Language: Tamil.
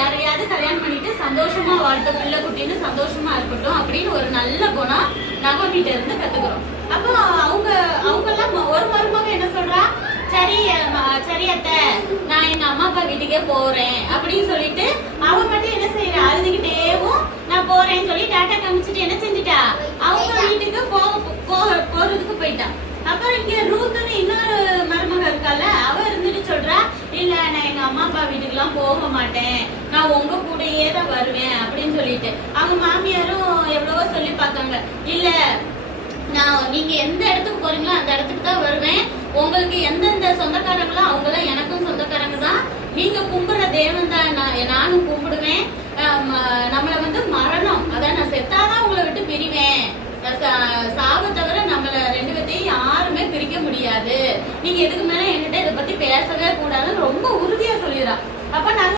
யாரையாவது கல்யாணம் பண்ணிட்டு சந்தோஷமா வாழ்க்கை பிள்ளை குட்டின்னு சந்தோஷமா இருக்கட்டும் அப்படின்னு ஒரு நல்ல குணம் நவமிட்ட இருந்து கத்துக்கிறோம். அப்போ அவங்க எல்லாம் ஒரு மருமக என்ன சொல்றா, சரி அத்தை நான் எங்க அம்மா அப்பா வீட்டுக்கே போறேன் அப்படின்னு சொல்லிட்டு அவ மட்டும் என்ன செய்யறா, அழுதுகிட்டேவும் நான் போறேன்னு சொல்லி டாட்டா காமிச்சிட்டு என்ன செஞ்சுட்டா, அவங்க வீட்டுக்கு போறதுக்கு போயிட்டா. அப்புறம் இங்க ரூத்துன்னு இன்னொரு மருமக இருக்கால, அவ இருந்துட்டு சொல்றா, இல்ல நான் எங்க அம்மா அப்பா வீட்டுக்கு எல்லாம் போக மாட்டேன், நான் உங்க கூடயே தான் வருவேன் அப்படின்னு சொல்லிட்டு அவங்க மாமியாரும் எவ்வளவோ சொல்லி பார்த்தாங்க. இல்ல நீங்க எந்த இடத்துக்கு போறீங்களோ அந்த இடத்துக்கு தான் வருவேன், உங்களுக்கு எந்தெந்த சொந்தக்காரங்களோ அவங்களாம் எனக்கும் சொந்தக்காரங்க தான், நீங்க கும்பிடுற தேவன் தான் நானும் கும்பிடுவேன், நம்மள மரணம் அதான் நான் செத்தாதான் உங்களை விட்டு பிரிவேன், சாவை தவிர நம்மள ரெண்டு பேர்த்தையும் யாருமே பிரிக்க முடியாது, நீங்க எதுக்கு மேல என்கிட்ட இதை பத்தி பேசவே கூடாதுன்னு ரொம்ப உறுதியா சொல்லிடுறா. அப்ப நான்